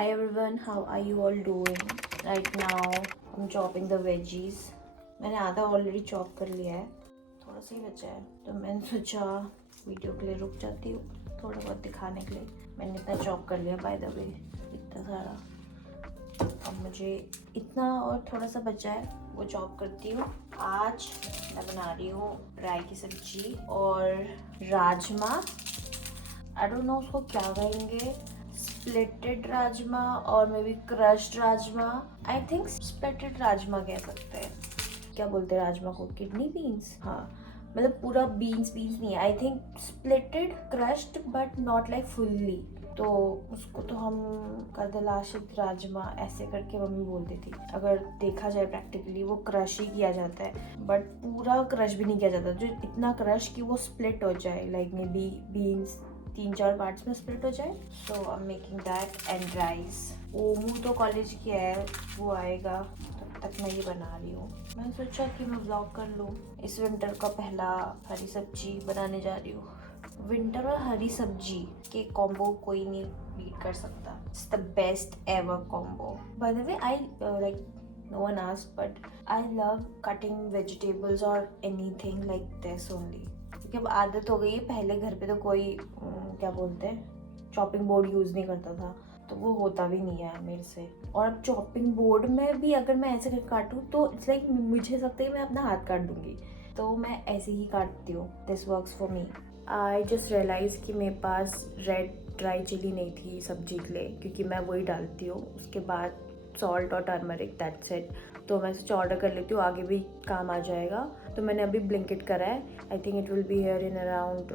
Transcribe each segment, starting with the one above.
Hi everyone, how are you all doing? Right now I'm chopping the veggies. मैंने आधा already chop कर लिया है, थोड़ा सा ही बचा है, तो मैंने सोचा वीडियो के लिए रुक जाती हूँ थोड़ा बहुत दिखाने के लिए। मैंने इतना चॉप कर लिया बाय द वे, इतना सारा। अब मुझे इतना और थोड़ा सा बचा है, वो चॉप करती हूँ। आज मैं बना रही हूँ राई की सब्जी और राजमा। आई डोंट नो उसको क्या कहेंगे, स्प्लिटेड राजमा और may be crushed rajma. I think splitted rajma कह सकते हैं। क्या बोलते हैं राजमा को, किडनी बीन्स? हाँ, मतलब पूरा बीन्स नहीं है। I think splitted crushed but not like fully. तो उसको तो हम कदलाशित राजमा ऐसे करके मम्मी बोलती थी। अगर देखा जाए प्रैक्टिकली वो क्रश ही किया जाता है, बट पूरा क्रश भी नहीं किया जाता, जो इतना क्रश कि वो स्प्लिट हो जाए, like maybe beans 3-4 parts में स्प्लिट हो जाए। So I am making that and rice. ओमू तो कॉलेज किया है, वो आएगा तब तक मैं ये बना रही हूँ। मैंने सोचा कि मैं व्लॉग कर लूँ। इस विंटर का पहला हरी सब्जी बनाने जा रही हूँ। विंटर और हरी सब्जी के कॉम्बो कोई नहीं बीट कर सकता। It's the best ever combo. By the way, I like no one asked, but I love cutting vegetables or anything like this only. क्योंकि अब आदत हो गई है। पहले घर पे तो कोई क्या बोलते हैं, चॉपिंग बोर्ड यूज़ नहीं करता था, तो वो होता भी नहीं है मेरे से। और अब चॉपिंग बोर्ड में भी अगर मैं ऐसे काटूँ तो इट्स लाइक मुझे लगता है मैं अपना हाथ काट दूँगी, तो मैं ऐसे ही काटती हूँ। This works for me. I just realise कि मेरे पास रेड ड्राई चिली नहीं थी सब्जी के लिए, क्योंकि मैं वही डालती हूँ। उसके बाद सॉल्ट और टर्मरिक, दैट्स इट। तो मैं सोचा ऑर्डर कर लेती हूँ, आगे भी काम आ जाएगा। तो मैंने अभी ब्लिंकिट करा है। I think it will be here in around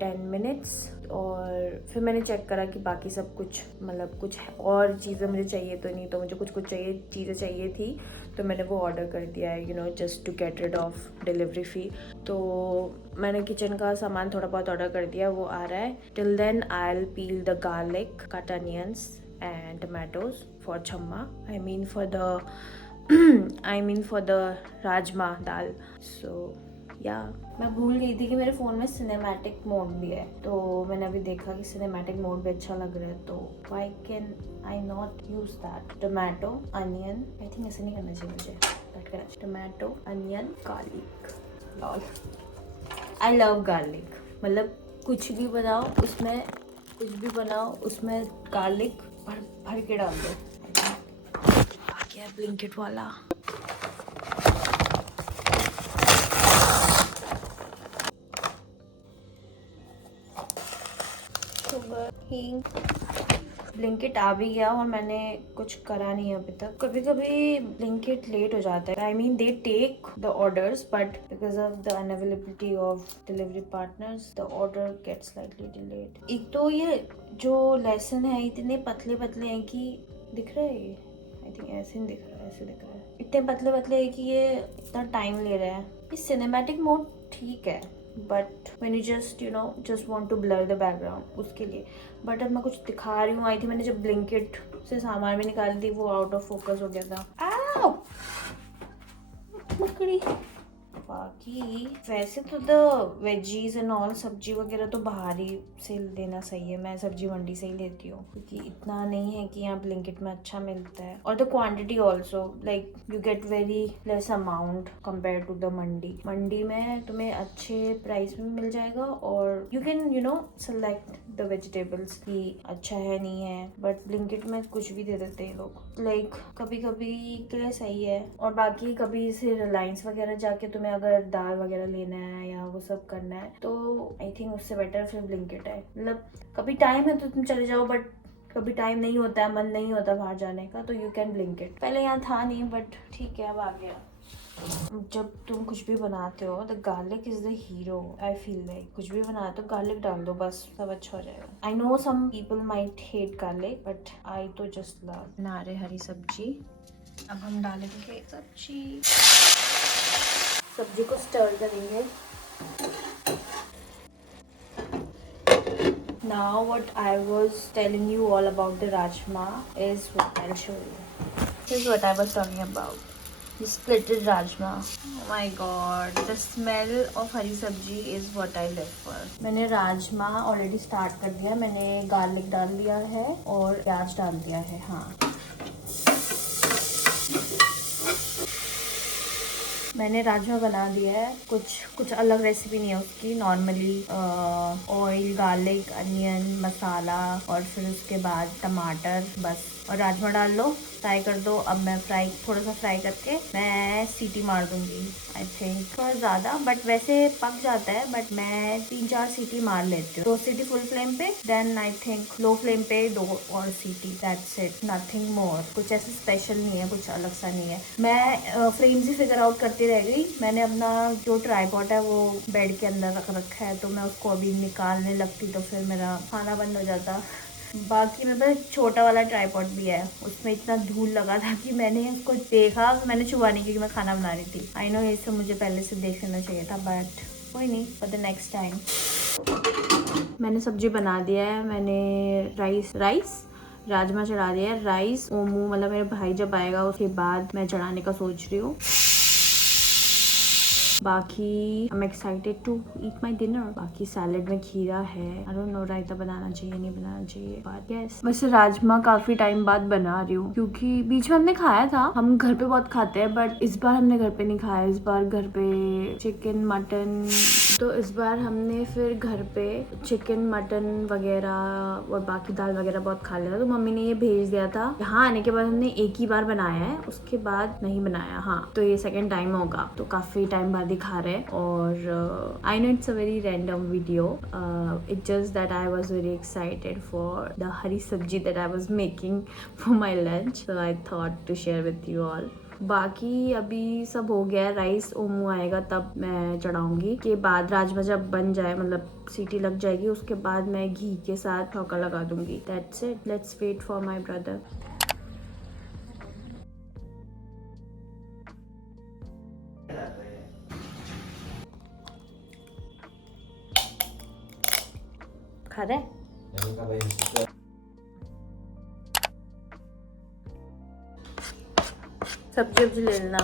10 minutes. और फिर मैंने चेक करा कि बाकी सब कुछ, मतलब कुछ और चीज़ें मुझे चाहिए तो नहीं, तो मुझे कुछ चीज़ें चाहिए थी, तो मैंने वो ऑर्डर कर दिया है, you know, just to get rid of delivery fee. तो मैंने किचन का सामान थोड़ा बहुत ऑर्डर कर दिया, वो आ रहा है। Till then I will peel the garlic, cut onions and tomatoes for chamma. I mean for the rajma dal. So yeah, मैं भूल गई थी कि मेरे फ़ोन में सिनेमैटिक मोड भी है, तो मैंने अभी देखा कि सिनेमैटिक मोड भी अच्छा लग रहा है, तो why can I not use that? Tomato, onion, I think ऐसे नहीं करना चाहिए मुझे, कट करना चाहिए। Tomato, onion, garlic. Lol, I love garlic. मतलब कुछ भी बनाओ उसमें गार्लिक भर के डाल दो। आ गया ब्लिंकिट वाला। ब्लिंकिट आ भी गया और मैंने कुछ करा नहीं है अभी तक। कभी कभी ब्लिंकिट लेट हो जाता है। I mean they take the orders, but because of the unavailability of delivery partners the order gets slightly delayed. एक तो ये जो लेसन है इतने पतले पतले हैं कि दिख रहा है ये, आई थिंक ऐसे नहीं दिख रहा है, ऐसे दिख रहा है। इतने पतले पतले है कि ये इतना टाइम ले रहा है। ये सिनेमैटिक मोड ठीक है, but when you just want to blur the background, उसके लिए। बट अब मैं कुछ दिखा रही हूँ। आई थी मैंने जब ब्लिंकिट से सामान भी निकाली थी, वो आउट ऑफ फोकस हो गया था। आओ मकड़ी। बाकी वैसे तो द वेजीज एंड ऑल, सब्जी वगैरह तो बाहर ही से लेना सही है। मैं सब्जी मंडी से ही लेती हूँ, क्योंकि इतना नहीं है कि यहाँ ब्लिंकिट में अच्छा मिलता है। और the quantity also, like you get very less amount compare to the mandi में तुम्हें अच्छे प्राइस में मिल जाएगा, और you can select the vegetables कि अच्छा है नहीं है। बट ब्लिंकिट में कुछ भी दे देते हैं लोग, लाइक कभी कभी के लिए सही है। और बाकी कभी से रिलायंस वगैरह जाके तुम्हें अगर दाल वगैरह लेना है या वो सब करना है, तो आई थिंक उससे बेटर फिर ब्लिंकिट है। मतलब कभी टाइम है तो तुम चले जाओ, बट कभी टाइम नहीं होता है, मन नहीं होता बाहर जाने का, तो यू कैन ब्लिंकिट। पहले यहाँ था नहीं, बट ठीक है अब आ गया। जब तुम कुछ भी बनाते हो, the garlic is the hero. I feel like कुछ भी बनाते हो गार्लिक डाल दो, बस सब अच्छा हो जाएगा। I know some people might hate garlic, but I तो जस्ट लव। बना रहे हरी सब्जी। अब हम डालेंगे सब्जी को स्टर करेंगे। Now what I was telling you all about the rajma is what I'll show you. This is what I was talking about. Splitted rajma. Oh my god, the smell of हरी सब्जी is what I live for. मैंने rajma already start कर दिया. मैंने garlic डाल दिया है और प्याज डाल दिया है. हाँ, मैंने राजमा बना दिया है. कुछ अलग रेसिपी नहीं है उसकी. नॉर्मली ऑयल, गार्लिक, अनियन, मसाला और फिर उसके बाद टमाटर, बस, और राजमा डाल लो, फ्राई कर दो. अब मैं थोड़ा सा फ्राई करके मैं सीटी मार दूंगी. आई थिंक थोड़ा ज़्यादा, बट वैसे पक जाता है. बट मैं 3-4 सीटी मार लेती हूँ. 2 सीटी फुल फ्लेम पे, then I think low flame पे 2 और सीटी. That's it, nothing more. कुछ ऐसे स्पेशल नहीं है, कुछ अलग सा नहीं है. मैं फ्रेम्स ही फिगर आउट करती रह गई. मैंने अपना जो ट्राईपॉड है वो बेड के अंदर रख रखा है, तो मैं उसको अभी निकालने लगती तो फिर मेरा खाना बंद हो जाता. बाकी मेरे पास छोटा वाला ट्राईपॉड भी है, उसमें इतना धूल लगा था कि मैंने उसको देखा, मैंने छुआ नहीं क्योंकि मैं खाना बना रही थी. आई नो ये सब मुझे पहले से देख लेना चाहिए था, बट कोई नहीं, फॉर द नेक्स्ट टाइम. मैंने सब्जी बना दिया है. मैंने राजमा चढ़ा दिया है. राइस ओमू मतलब मेरे भाई जब आएगा उसके बाद मैं चढ़ाने का सोच रही हूँ. बाकी I am excited to eat my dinner. बाकी सैलेड में खीरा है. आई डोंट नो रायता बनाना चाहिए नहीं बनाना चाहिए, बट यस. वैसे राजमा काफी टाइम बाद बना रही हूँ क्योंकि बीच में हमने खाया था. हम घर पे बहुत खाते हैं, बट इस बार हमने घर पे नहीं खाया. इस बार घर पे चिकन मटन, तो इस बार हमने फिर घर पे चिकन मटन वगैरह और बाकी दाल वगैरह बहुत खा लिया. तो मम्मी ने ये भेज दिया था. यहाँ आने के बाद हमने एक ही बार बनाया है, उसके बाद नहीं बनाया. हाँ, तो ये सेकंड टाइम होगा, तो काफी टाइम बाद दिखा रहे. और I know it's a very random video. It's just that I was very excited for the hari sabzi that I was making for my lunch, so I thought to share with you all. बाकी अभी सब हो गया है. Rice ओमू आएगा तब मैं चढ़ाऊंगी. के बाद राजमा जब बन जाए, मतलब सीटी लग जाएगी, उसके बाद मैं घी के साथ छौंका लगा दूंगी. That's it. Let's wait for my brother. खा रहे? सब्जी ले लेना.